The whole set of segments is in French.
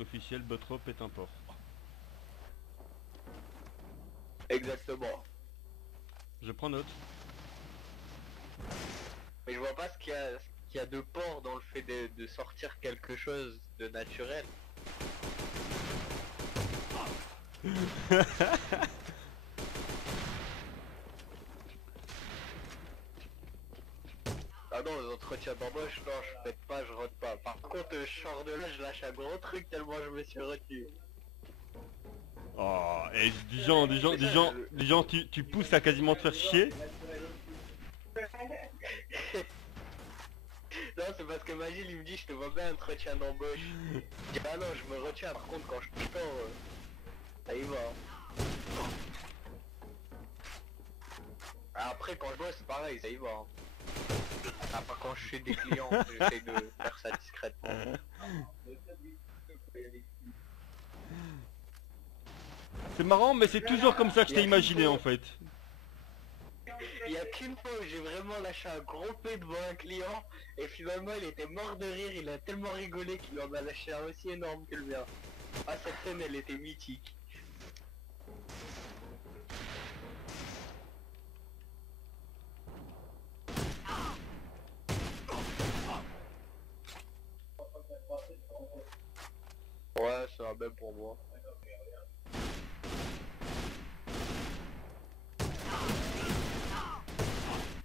site officiel, Botrop est un port. Exactement. Je prends note. Mais je vois pas ce qu'il y a de port dans le fait de sortir quelque chose de naturel. Ah non, les entretiens d'embauche, non, je pète pas, je rote pas. Par contre, je sors de là, je lâche un gros truc tellement je me suis retenu. Oh, et des gens, tu pousses à quasiment te faire chier. Non, c'est parce que Magil il me dit je te vois bien entretien d'embauche. Je dis ah non, je me retiens, par contre quand je sors, ça y va. Après quand je bosse c'est pareil, ça y va. Après quand je suis des clients, j'essaie de faire ça discrètement. C'est marrant, mais c'est toujours comme ça que je t'ai imaginé en fait. Il y a qu'une fois où j'ai vraiment lâché un gros P devant un client et finalement il était mort de rire, il a tellement rigolé qu'il en a lâché un aussi énorme que le mien. Ah cette scène elle était mythique. Ouais ça va bien pour moi.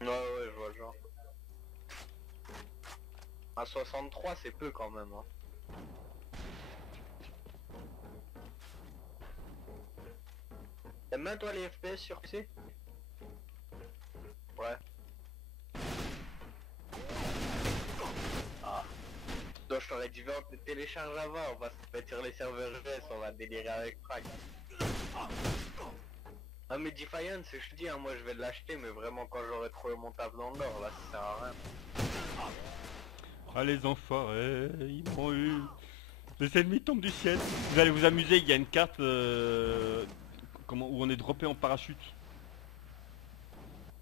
Ouais ouais je vois le genre. À 63 c'est peu quand même hein. T'aimes bien toi les FPS sur PC? Ouais. Ah. Donc je t'aurais dit viens on te télécharge avant, on va se mettre sur les serveurs US, on va délirer avec Frag. Ah mais Defiance je te dis hein, moi je vais l'acheter mais vraiment quand j'aurai trouvé mon taf dans le nord là ça sert à rien. Ah les enfoirés, ils m'ont eu. Les ennemis tombent du ciel. Vous allez vous amuser, il y a une carte où on est droppé en parachute.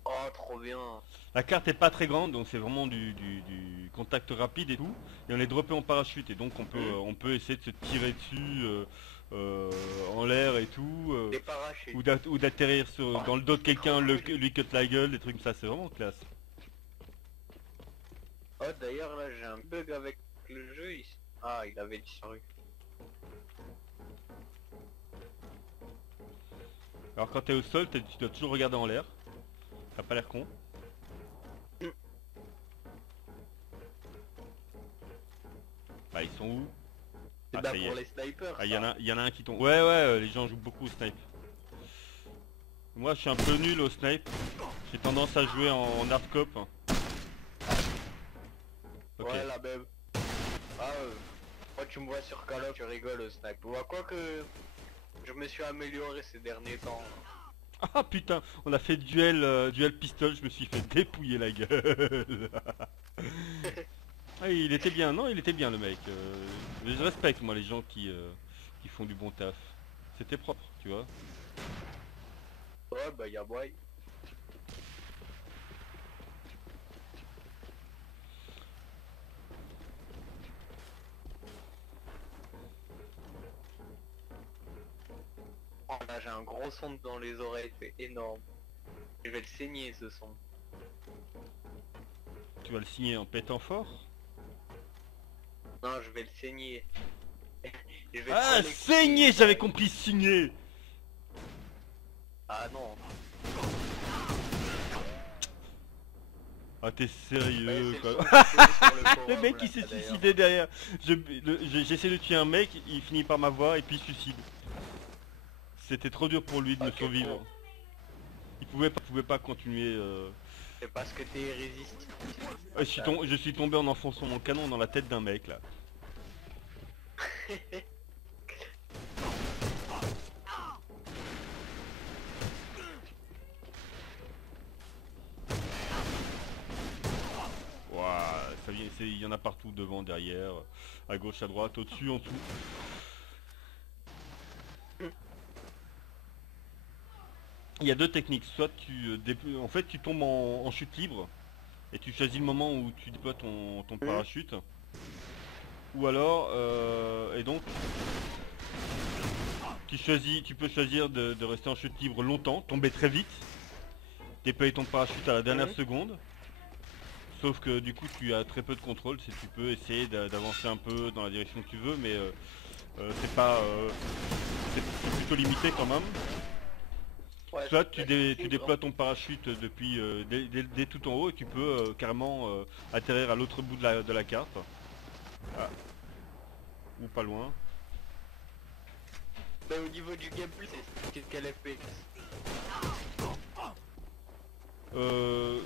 Oh trop bien. La carte est pas très grande, donc c'est vraiment du contact rapide et tout. Et on est droppé en parachute, et donc on peut essayer de se tirer dessus en l'air et tout. Des parachutes. Ou d'atterrir dans le dos de quelqu'un, lui cut la gueule, des trucs comme ça, c'est vraiment classe. Oh d'ailleurs là j'ai un bug avec le jeu ici. Ah il avait disparu. Alors quand t'es au sol, tu dois toujours regarder en l'air. T'as pas l'air con. Bah ils sont où? C'est Ah bien ça y pour est. les snipers. Ah Ça. y en a un qui tombe. Ouais les gens jouent beaucoup au snipe. Moi je suis un peu nul au snipe. J'ai tendance à jouer en hardcop. Ok. Ouais la même. Ah moi tu me vois sur Call of, tu rigoles au snipe. Ou à quoi que je me suis amélioré ces derniers temps. Ah putain, on a fait duel pistol, je me suis fait dépouiller la gueule. Ah, il était bien, non, il était bien le mec. Mais je respecte moi les gens qui font du bon taf. C'était propre, tu vois. Ouais bah y'a boy. Oh là j'ai un gros son dans les oreilles, c'est énorme. Je vais le saigner ce son. Tu vas le signer en pétant fort. Non je vais le saigner. Je vais Ah, trop saigner, l'écouter. j'avais compris signer. Ah non. Ah t'es sérieux Ouais, c'est quoi. le son que j'ai trouvé sur le Le forum, mec là, il s'est d'ailleurs. suicidé derrière. J'essaie de tuer un mec, il finit par m'avoir et puis il suicide. C'était trop dur pour lui de me Ok, survivre. bon. Il pouvait pas continuer. C'est parce que t'es irrésistible. Je suis tombé en enfonçant mon canon dans la tête d'un mec là. Ouah, il y en a partout, devant, derrière, à gauche, à droite, au-dessus, en dessous. Il y a deux techniques, soit en fait tu tombes en chute libre et tu choisis le moment où tu déploies ton parachute, Ou alors, et donc, tu peux choisir de rester en chute libre longtemps, tomber très vite, déployer ton parachute à la dernière seconde. Sauf que du coup tu as très peu de contrôle, si tu peux essayer d'avancer un peu dans la direction que tu veux, mais c'est pas, c'est plutôt limité quand même. Ouais, Soit c'est tu déploies ton parachute depuis dès tout en haut et tu peux carrément atterrir à l'autre bout de la carte. Ah. Ou pas loin. Mais au niveau du gameplay, c'est quel FPS? Euh,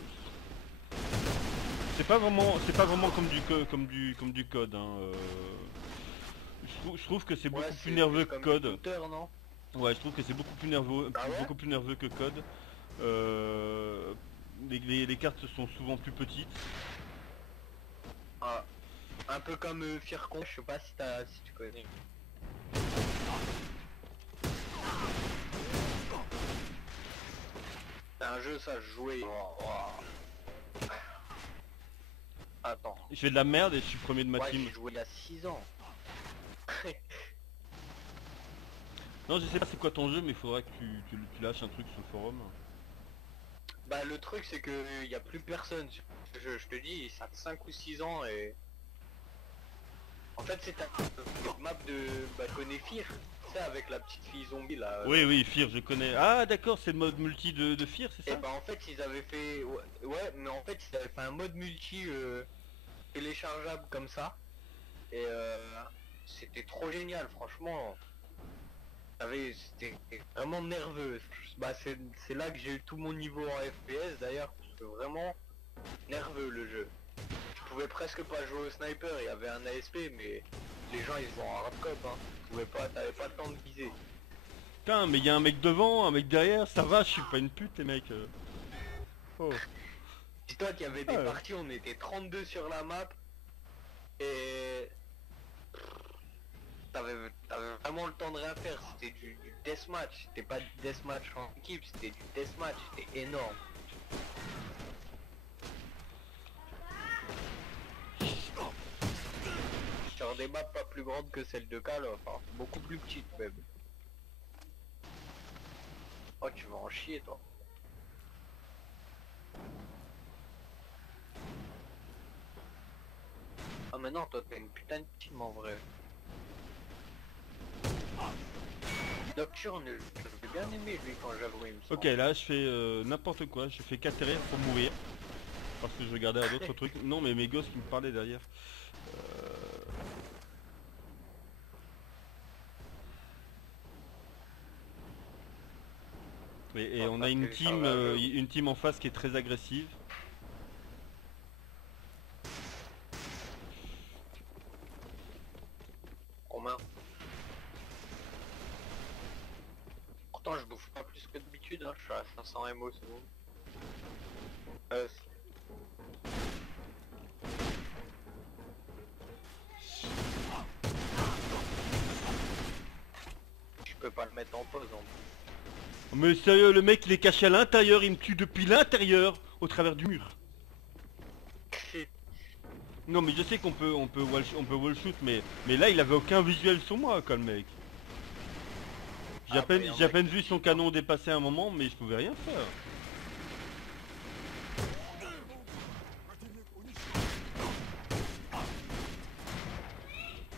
c'est pas vraiment comme du code. Hein. Je trouve que c'est beaucoup plus nerveux que code. Shooter, non? Ouais, je trouve que c'est beaucoup plus nerveux, Ah ouais, beaucoup plus nerveux que code. Les cartes sont souvent plus petites. ah, un peu comme Fircon, je sais pas si tu connais. C'est un jeu, ça, jouer. Attends. Je fais de la merde et je suis premier de ma Ouais, team. j'ai joué il y a 6 ans. Non, je sais pas c'est quoi ton jeu, mais il faudra que tu lâches un truc sur le forum. Bah le truc c'est que y a plus personne sur ce jeu, je te dis, ça fait 5 ou 6 ans et... En fait c'est une map de... Bah je connais Fear, tu sais avec la petite fille zombie là. Oui, oui, Fear, je connais. Ah, d'accord, c'est le mode multi de Fear, c'est Et ça? bah en fait ils avaient fait... Ouais, mais en fait ils avaient fait un mode multi téléchargeable comme ça. Et c'était trop génial franchement. C'était vraiment nerveux. Bah c'est là que j'ai eu tout mon niveau en FPS d'ailleurs, parce que vraiment nerveux le jeu. Je pouvais presque pas jouer au sniper, il y avait un ASP mais les gens ils vont en hardcop hein. T'avais pas le temps de viser. Putain, mais il y a un mec devant, un mec derrière, ça va, je suis pas une pute les mecs. Oh. Dis-toi qu'il y avait des Ouais. parties, on était 32 sur la map et t'avais vraiment le temps de rien faire, c'était du deathmatch, c'était pas du deathmatch en équipe, c'était du deathmatch, c'était énorme. Sur des maps pas plus grandes que celle de Call of, hein, beaucoup plus petites même. Oh tu vas en chier toi. Ah mais non, toi t'as une putain de team en vrai. Nocturne, j'ai bien aimé lui quand j'avoue il me semble. Ok, là je fais n'importe quoi, je fais qu'atterrir pour mourir. Parce que je regardais à d'autres trucs. Non, mais mes gosses qui me parlaient derrière. Et on a une team en face qui est très agressive. Romain. Pourtant je bouffe pas plus que d'habitude, hein. Je suis à 500 MO seconde. Je peux pas le mettre en pause en plus. Mais sérieux, le mec il est caché à l'intérieur, il me tue depuis l'intérieur, au travers du mur. Non mais je sais on peut wall shoot, mais là il avait aucun visuel sur moi quoi le mec. J'ai à peine vu son canon dépasser un moment, mais je pouvais rien faire.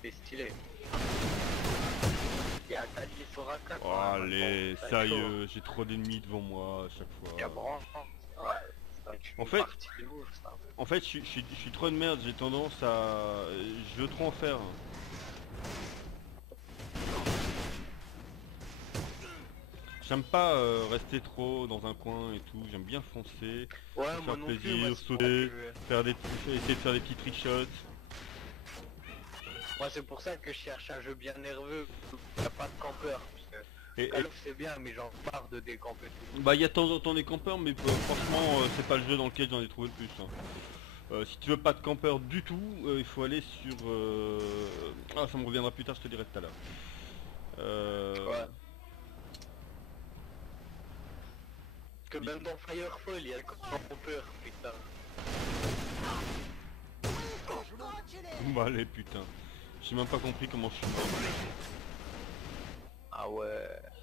C'est stylé. Il y a Tali Soraka. Oh, allez, sérieux, j'ai trop d'ennemis devant moi à chaque fois. En fait, je suis trop de merde, j'ai tendance à... Je veux trop en faire. J'aime pas rester trop dans un coin et tout, j'aime bien foncer, Ouais, faire plaisir, sauter, essayer de faire des petits trickshots. Moi c'est pour ça que je cherche un jeu bien nerveux, où il n'y a pas de campeur. Et Call of c'est bien mais j'en marre de décamper tout. bah il y a de temps en temps des campeurs, mais franchement c'est pas le jeu dans lequel j'en ai trouvé le plus. Hein. Si tu veux pas de campeur du tout, il faut aller sur... Ah ça me reviendra plus tard, je te dirai tout à l'heure. Ouais. Que même dans Firefall il y a le campeur, putain. Bah allez putain. J'ai même pas compris comment je suis mort. Ah ouais.